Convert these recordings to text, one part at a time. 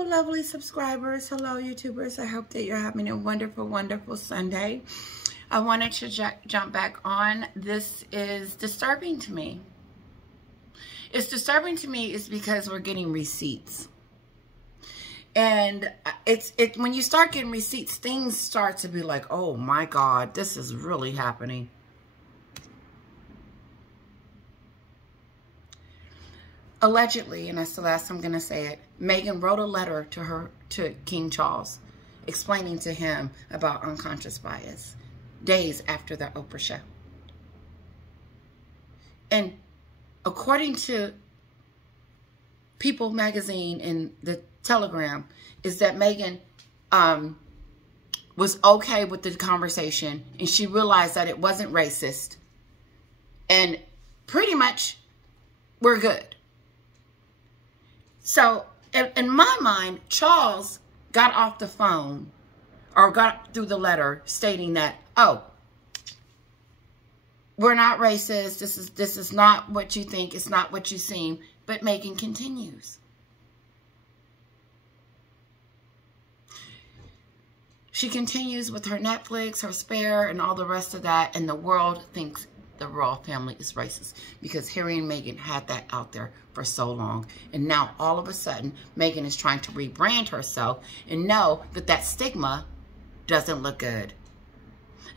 Hello, lovely subscribers. Hello, YouTubers. I hope that you're having a wonderful, wonderful Sunday. I wanted to jump back on. This is disturbing to me. It's disturbing to me is because we're getting receipts. And when you start getting receipts, things start to be like, oh my God, this is really happening. Allegedly, and that's the last I'm going to say it, Meghan wrote a letter to King Charles explaining to him about unconscious bias days after the Oprah show. And according to People magazine and the Telegram, is that Meghan was okay with the conversation and she realized that it wasn't racist. And pretty much we're good. So, in my mind, Charles got off the phone or got through the letter stating that, oh, we're not racist. This is not what you think. It's not what you seem. But Meghan continues. She continues with her Netflix, her Spare, and all the rest of that. And the world thinks the royal family is racist because Harry and Meghan had that out there for so long. And now all of a sudden, Meghan is trying to rebrand herself and know that that stigma doesn't look good.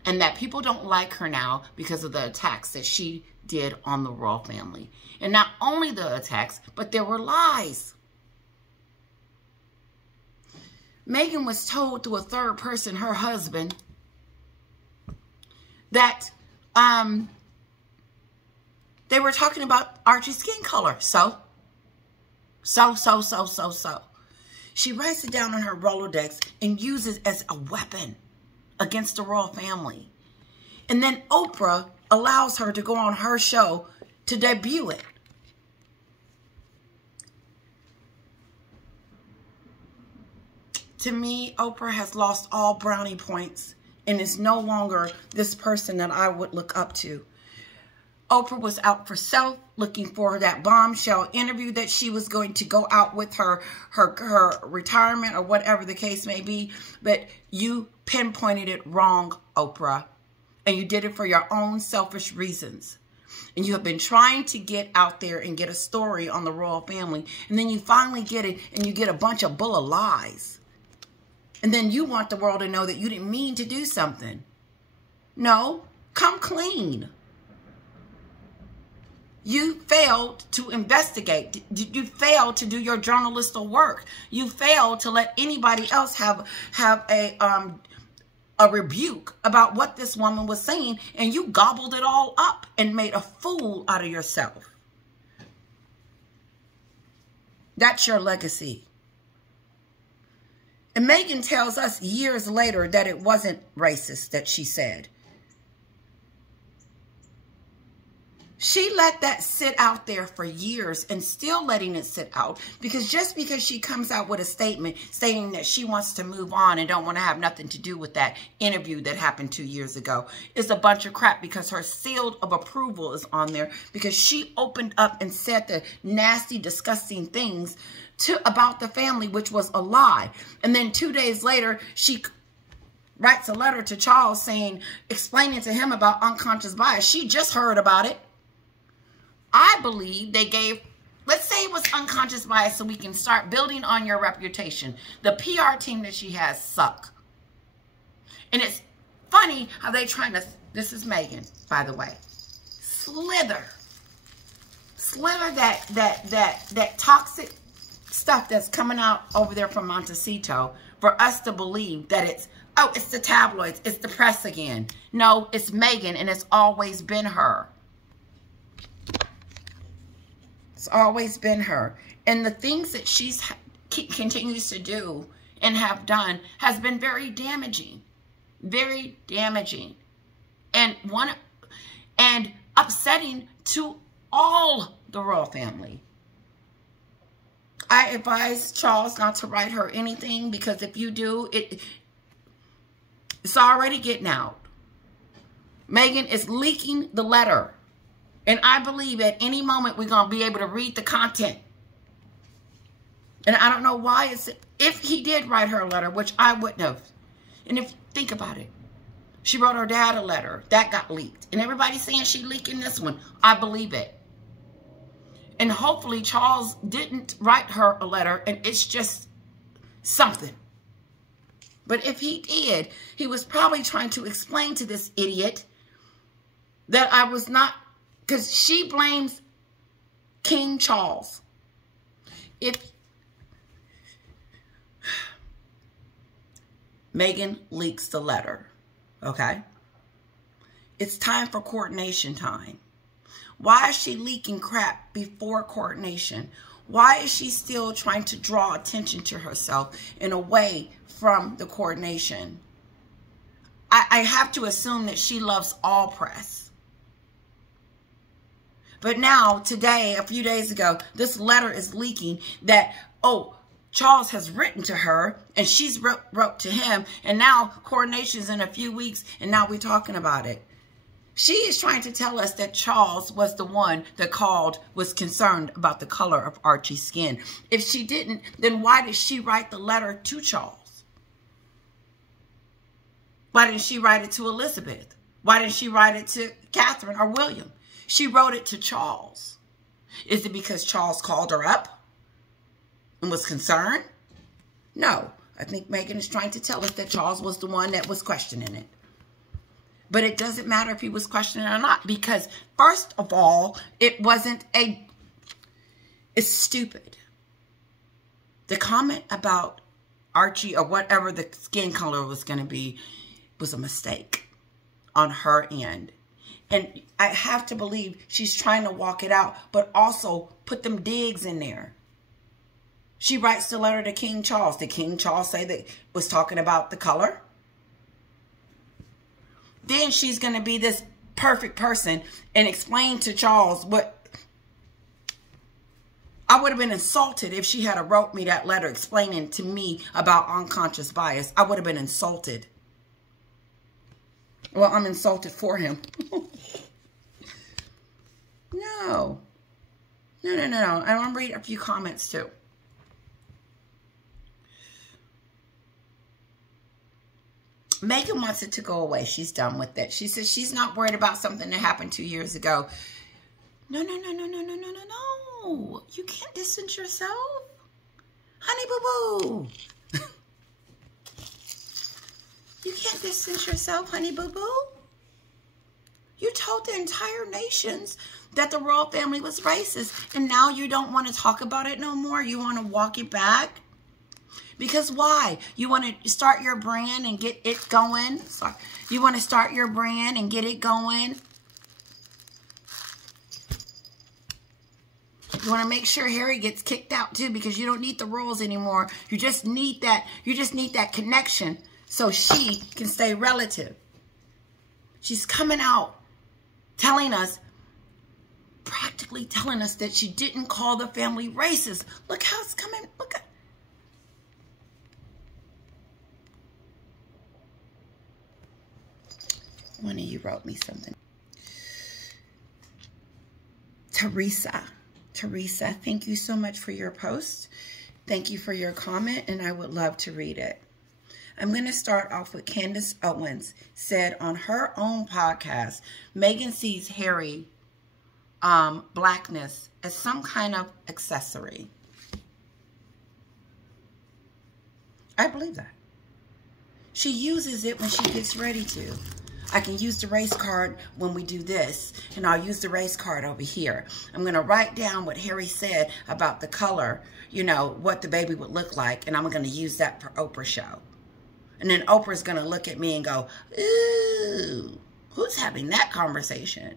And that people don't like her now because of the attacks that she did on the royal family. And not only the attacks, but there were lies. Meghan was told through a third person, her husband, that they were talking about Archie's skin color. So. She writes it down on her Rolodex and uses it as a weapon against the royal family. And then Oprah allows her to go on her show to debut it. To me, Oprah has lost all brownie points and is no longer this person that I would look up to. Oprah was out for self, looking for that bombshell interview that she was going to go out with her retirement or whatever the case may be. But you pinpointed it wrong, Oprah. And you did it for your own selfish reasons. And you have been trying to get out there and get a story on the royal family. And then you finally get it and you get a bunch of bull of lies. And then you want the world to know that you didn't mean to do something. No, come clean. You failed to investigate. You failed to do your journalistic work. You failed to let anybody else have a rebuke about what this woman was saying, and you gobbled it all up and made a fool out of yourself. That's your legacy. And Meghan tells us years later that it wasn't racist that she said. She let that sit out there for years and still letting it sit out because just because she comes out with a statement saying that she wants to move on and don't want to have nothing to do with that interview that happened 2 years ago is a bunch of crap because her seal of approval is on there because she opened up and said the nasty, disgusting things about the family, which was a lie. And then 2 days later, she writes a letter to Charles explaining to him about unconscious bias. She just heard about it. I believe they gave, let's say it was unconscious bias so we can start building on your reputation. The PR team that she has suck. And it's funny how they trying to, this is Meghan, by the way, slither that toxic stuff that's coming out over there from Montecito for us to believe that it's, oh, it's the tabloids, it's the press again. No, it's Meghan and it's always been her. It's always been her. And the things that she's continues to do and have done has been very damaging. Very damaging. And upsetting to all the royal family. I advise Charles not to write her anything because if you do, it's already getting out. Meghan is leaking the letter. And I believe at any moment we're going to be able to read the content. And I don't know why if he did write her a letter, which I wouldn't have. And if, think about it. She wrote her dad a letter. That got leaked. And everybody's saying she leaking this one. I believe it. And hopefully Charles didn't write her a letter and it's just something. But if he did, he was probably trying to explain to this idiot that I was not, because she blames King Charles. If Meghan leaks the letter, okay, it's time for coordination time. Why is she leaking crap before coordination? Why is she still trying to draw attention to herself and away from the coordination? I have to assume that she loves all press. But now, today, a few days ago, this letter is leaking that, oh, Charles has written to her and she's wrote to him. And now coordination's in a few weeks and now we're talking about it. She is trying to tell us that Charles was the one that called, was concerned about the color of Archie's skin. If she didn't, then why did she write the letter to Charles? Why didn't she write it to Elizabeth? Why didn't she write it to Catherine or William? She wrote it to Charles. Is it because Charles called her up and was concerned? No. I think Meghan is trying to tell us that Charles was the one that was questioning it. But it doesn't matter if he was questioning or not, because first of all, it wasn't a, it's stupid. The comment about Archie or whatever the skin color was going to be was a mistake on her end. And I have to believe she's trying to walk it out, but also put them digs in there. She writes the letter to King Charles. Did King Charles say that was talking about the color? Then she's going to be this perfect person and explain to Charles what... I would have been insulted if she had wrote me that letter explaining to me about unconscious bias. I would have been insulted. Well, I'm insulted for him. No. No. I want to read a few comments too. Meghan wants it to go away. She's done with it. She says she's not worried about something that happened 2 years ago. No. You can't distance yourself. Honey boo-boo. You can't distance yourself, honey boo-boo. You told the entire nations that the royal family was racist. And now you don't want to talk about it no more. You want to walk it back. Because why? You want to start your brand and get it going? Sorry. You want to start your brand and get it going? You want to make sure Harry gets kicked out too, because you don't need the royals anymore. You just need that. You just need that connection so she can stay relative. She's coming out telling us, practically telling us that she didn't call the family racist. Look how it's coming. Look at. One of you wrote me something. Teresa, thank you so much for your post. Thank you for your comment, and I would love to read it. I'm going to start off with Candace Owens said on her own podcast, Meghan sees Harry blackness as some kind of accessory. I believe that. She uses it when she gets ready to. I can use the race card when we do this, and I'll use the race card over here. I'm going to write down what Harry said about the color, you know, what the baby would look like, and I'm going to use that for Oprah's show. And then Oprah's going to look at me and go, ooh, who's having that conversation?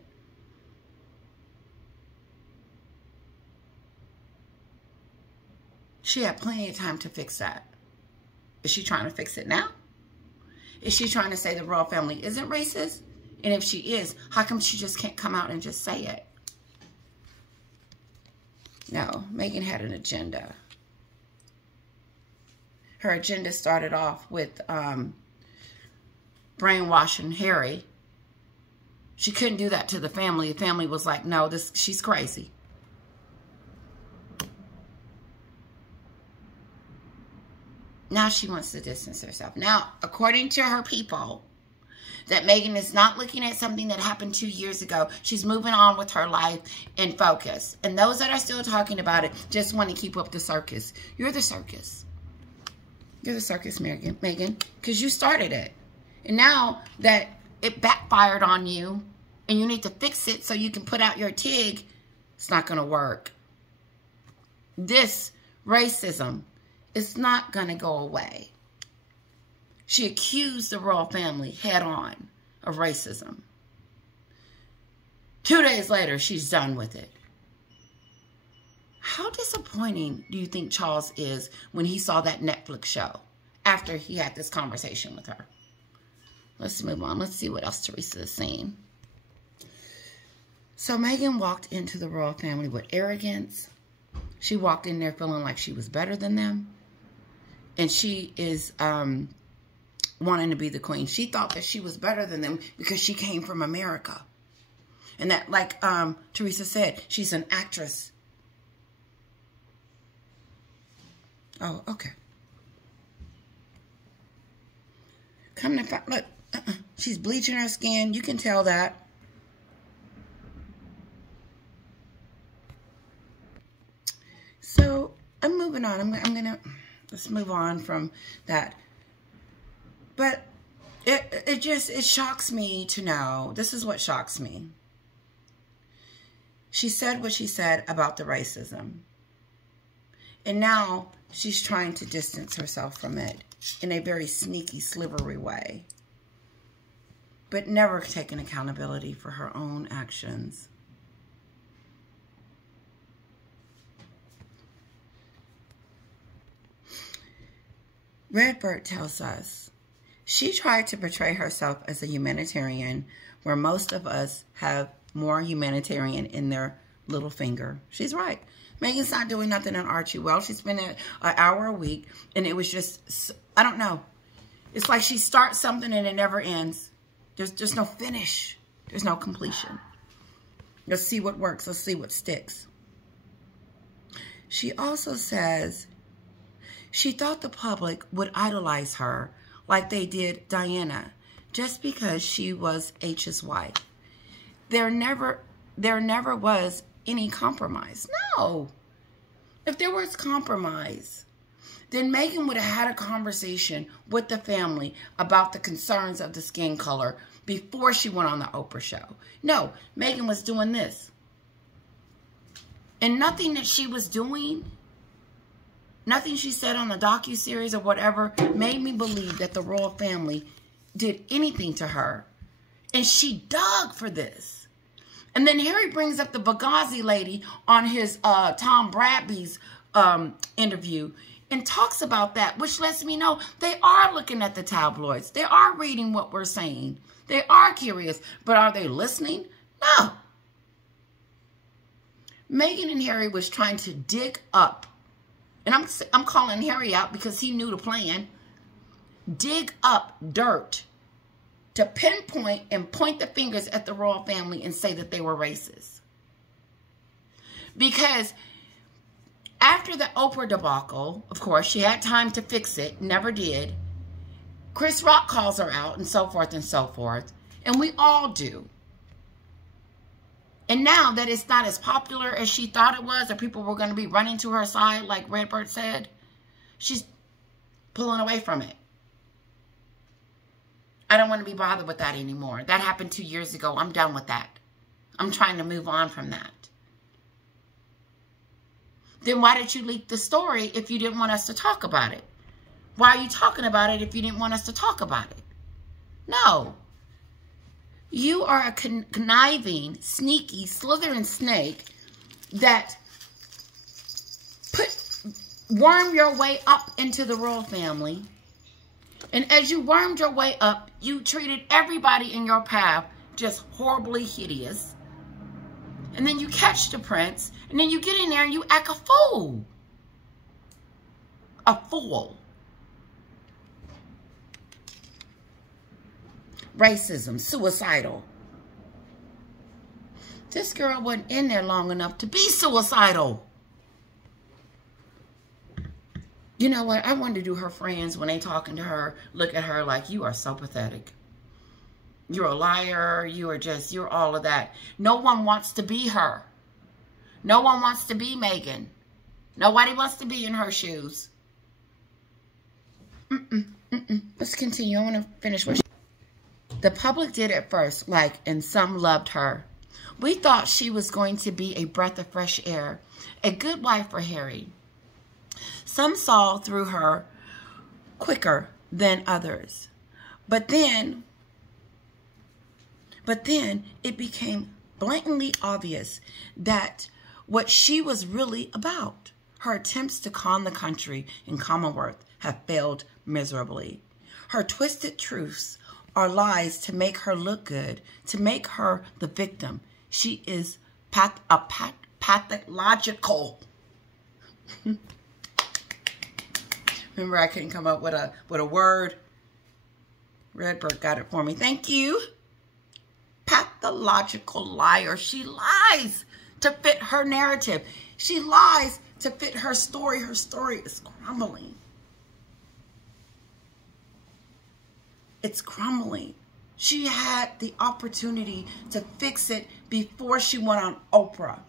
She had plenty of time to fix that. Is she trying to fix it now? Is she trying to say the royal family isn't racist? And if she is, how come she just can't come out and just say it? No, Meghan had an agenda. Her agenda started off with brainwashing Harry. She couldn't do that to the family. The family was like, no, she's crazy. Now she wants to distance herself. Now, according to her people, that Meghan is not looking at something that happened 2 years ago. She's moving on with her life and focus. And those that are still talking about it just want to keep up the circus. You're the circus. You're the circus, Meghan, because you started it. And now that it backfired on you and you need to fix it so you can put out your TIG, it's not going to work. This racism is not going to go away. She accused the royal family head on of racism. 2 days later, she's done with it. How disappointing do you think Charles is when he saw that Netflix show after he had this conversation with her? Let's move on. Let's see what else Teresa is saying. So Meghan walked into the royal family with arrogance. She walked in there feeling like she was better than them. And she is wanting to be the queen. She thought that she was better than them because she came from America. And that, like Teresa said, she's an actress. Oh, okay. Come to find, look, she's bleaching her skin. You can tell that. So I'm moving on. I'm gonna let's move on from that. But it shocks me to know. This is what shocks me. She said what she said about the racism. And now she's trying to distance herself from it in a very sneaky, slivery way. But never taking accountability for her own actions. Redbird tells us she tried to portray herself as a humanitarian where most of us have more humanitarian in their little finger. She's right. Meghan's not doing nothing on Archie well. She's been an hour a week, and it was just, I don't know. It's like she starts something and it never ends. There's no finish. There's no completion. Let's see what works. Let's see what sticks. She also says she thought the public would idolize her like they did Diana just because she was H's wife. There never was any compromise. No. If there was compromise, then Meghan would have had a conversation with the family about the concerns of the skin color before she went on the Oprah show. No, Meghan was doing this. And nothing that she was doing, nothing she said on the docuseries or whatever, made me believe that the royal family did anything to her. And she dug for this. And then Harry brings up the Benghazi lady on his Tom Bradby's interview and talks about that, which lets me know they are looking at the tabloids. They are reading what we're saying. They are curious, but are they listening? No. Meghan and Harry was trying to dig up, and I'm calling Harry out because he knew the plan, dig up dirt to pinpoint and point the fingers at the royal family and say that they were racist. Because after the Oprah debacle, of course, she had time to fix it, never did. Chris Rock calls her out and so forth and so forth. And we all do. And now that it's not as popular as she thought it was, or people were going to be running to her side, like Redbird said, she's pulling away from it. I don't want to be bothered with that anymore. That happened 2 years ago. I'm done with that. I'm trying to move on from that. Then why did you leak the story if you didn't want us to talk about it? Why are you talking about it if you didn't want us to talk about it? No. You are a conniving, sneaky, slithering snake that wormed your way up into the royal family. And as you wormed your way up, you treated everybody in your path just horribly hideous. And then you catch the prince, and then you get in there and you act a fool. A fool. Racism, suicidal. This girl wasn't in there long enough to be suicidal. You know what? I wonder, do her friends, when they talking to her, look at her like, you are so pathetic. You're a liar. You're all of that. No one wants to be her. No one wants to be Meghan. Nobody wants to be in her shoes. Let's continue. I want to finish what the public did at first, and some loved her. We thought she was going to be a breath of fresh air, a good wife for Harry. Some saw through her quicker than others. But then it became blatantly obvious that what she was really about. Her attempts to con the country and Commonwealth have failed miserably. Her twisted truths are lies to make her look good, to make her the victim. She is pathological. Remember, I couldn't come up with a word. Redbird got it for me. Thank you. Pathological liar. She lies to fit her narrative. She lies to fit her story. Her story is crumbling. It's crumbling. She had the opportunity to fix it before she went on Oprah.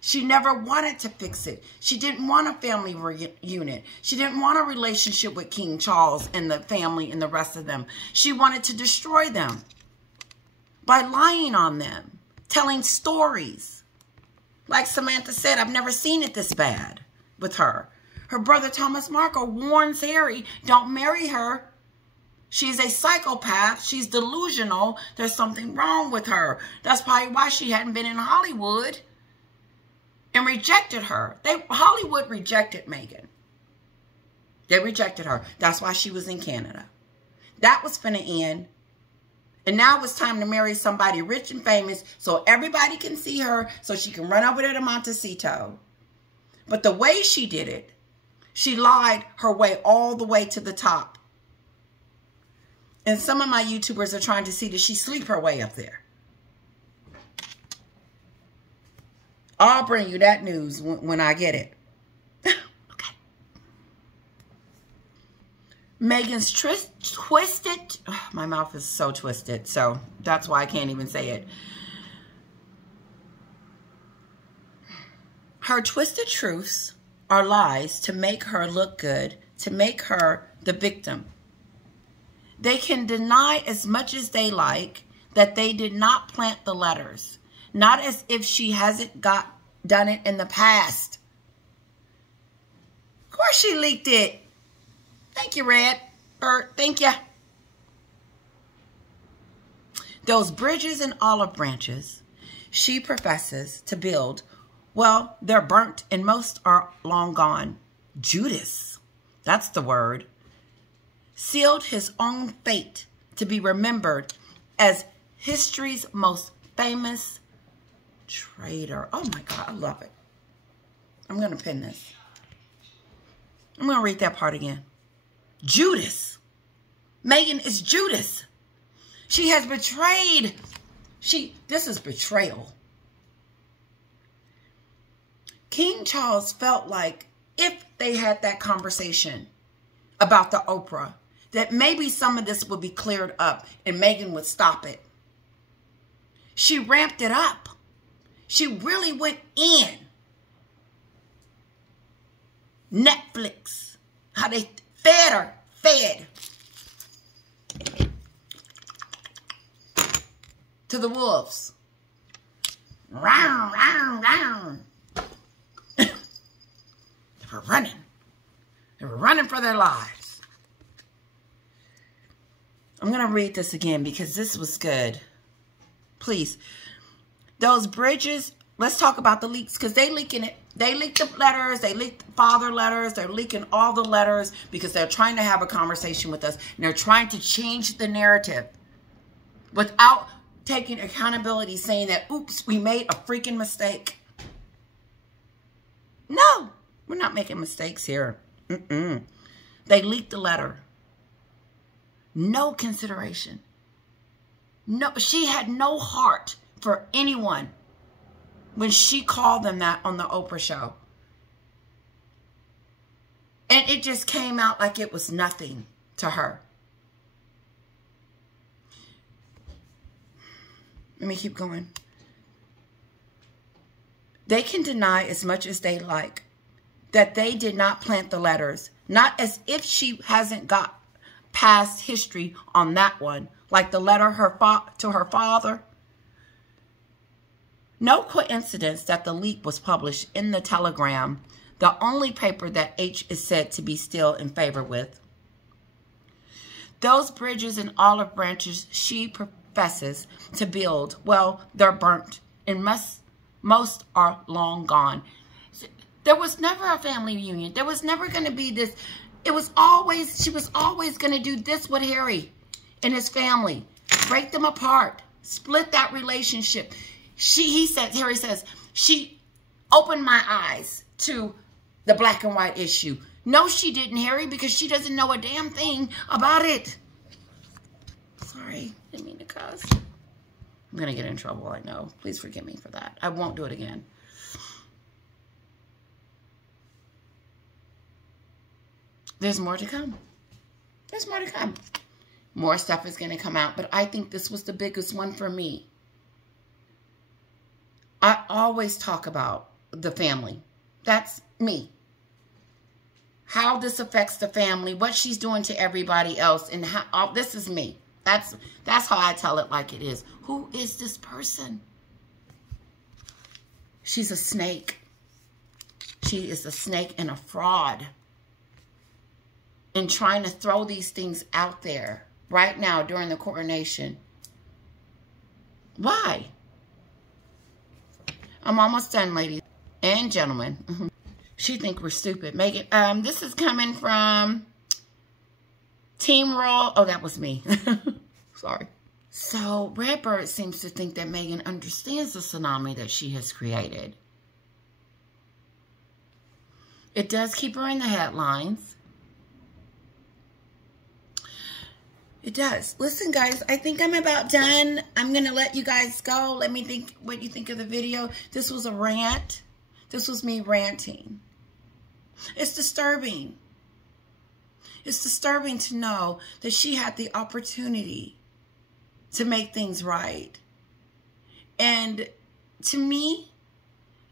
She never wanted to fix it. She didn't want a family reunion. She didn't want a relationship with King Charles and the family and the rest of them. She wanted to destroy them by lying on them, telling stories. Like Samantha said, I've never seen it this bad with her. Her brother Thomas Markle warns Harry, don't marry her. She's a psychopath. She's delusional. There's something wrong with her. That's probably why she hadn't been in Hollywood and rejected her. Hollywood rejected Meghan. They rejected her. That's why she was in Canada. That was finna end. And now it's time to marry somebody rich and famous so everybody can see her, so she can run over there to Montecito. But the way she did it, she lied her way all the way to the top. And some of my YouTubers are trying to see, did she sleep her way up there? I'll bring you that news when I get it. Okay. Meghan's twisted, oh, my mouth is so twisted, so that's why I can't even say it. Her twisted truths are lies to make her look good, to make her the victim. They can deny as much as they like that they did not plant the letters. Not as if she hasn't done it in the past. Of course she leaked it. Thank you, Red Bird. Thank you. Those bridges and olive branches she professes to build, well, they're burnt and most are long gone. Judas, that's the word, sealed his own fate to be remembered as history's most famous traitor. Oh my God, I love it. I'm going to pin this. I'm going to read that part again. Judas. Meghan is Judas. She has betrayed. This is betrayal. King Charles felt like if they had that conversation about the Oprah, that maybe some of this would be cleared up and Meghan would stop it. She ramped it up. She really went in. Netflix, how they fed her, to the wolves. Round, round, round. They were running. They were running for their lives. I'm going to read this again because this was good. Please. Those bridges, let's talk about the leaks because they leaking it. They leaked the letters. They leaked the father letters. They're leaking all the letters because they're trying to have a conversation with us. And they're trying to change the narrative without taking accountability, saying that, oops, we made a freaking mistake. No, we're not making mistakes here. They leaked the letter. No consideration. No, she had no heart for anyone when she called them that on the Oprah show. And it just came out like it was nothing to her. Let me keep going. They can deny as much as they like that they did not plant the letters. Not as if she hasn't got past history on that one. Like the letter to her father. No coincidence that the leak was published in the Telegram, the only paper that H is said to be still in favor with. Those bridges and olive branches she professes to build, well, they're burnt, and most are long gone. There was never a family reunion. There was never going to be this. She was always going to do this with Harry and his family. Break them apart. Split that relationship. Harry says, she opened my eyes to the black and white issue. No, she didn't, Harry, because she doesn't know a damn thing about it. Sorry, didn't mean to cuss. I'm going to get in trouble, I know. Please forgive me for that. I won't do it again. There's more to come. There's more to come. More stuff is going to come out, but I think this was the biggest one for me. I always talk about the family. That's me. How this affects the family, what she's doing to everybody else, and how this is me. That's how I tell it like it is. Who is this person? She's a snake. She is a snake and a fraud. And trying to throw these things out there right now during the coronation. Why? I'm almost done, ladies and gentlemen. She think we're stupid. Meghan, this is coming from Team Royal. Oh, that was me. Sorry. So, Redbird seems to think that Meghan understands the tsunami that she has created. It does keep her in the headlines. It does. Listen, guys, I think I'm about done. I'm going to let you guys go. Let me think what you think of the video. This was a rant. This was me ranting. It's disturbing. It's disturbing to know that she had the opportunity to make things right. And to me,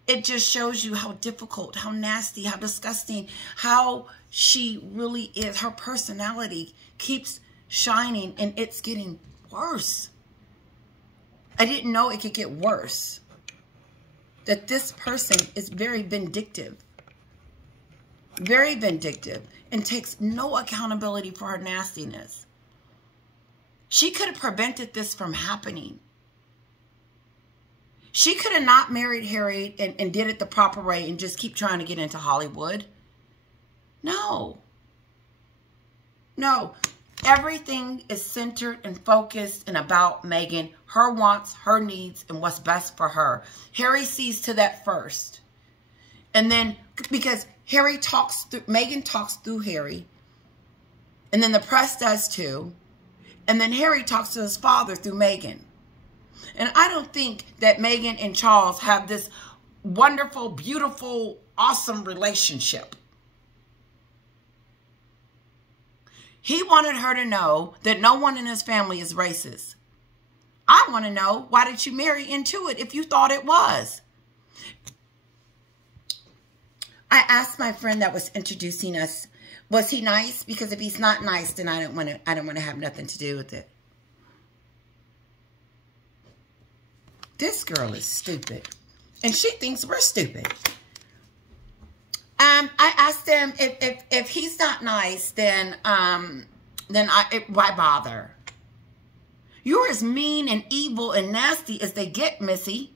it just shows you how difficult, how nasty, how disgusting, how she really is. Her personality keeps shining, and it's getting worse. I didn't know it could get worse. That this person is very vindictive. Very vindictive. And takes no accountability for her nastiness. She could have prevented this from happening. She could have not married Harry and did it the proper way and just keep trying to get into Hollywood. No. No. Everything is centered and focused and about Meghan, her wants, her needs, and what's best for her. Harry sees to that first. And then, because Meghan talks through Harry, and then the press does too, and then Harry talks to his father through Meghan. And I don't think that Meghan and Charles have this wonderful, beautiful, awesome relationship. He wanted her to know that no one in his family is racist. I want to know, why did you marry into it if you thought it was? I asked my friend that was introducing us, was he nice? Because if he's not nice, then I don't want to have nothing to do with it. This girl is stupid. And she thinks we're stupid. I asked him if he's not nice, then why bother? You're as mean and evil and nasty as they get, Missy.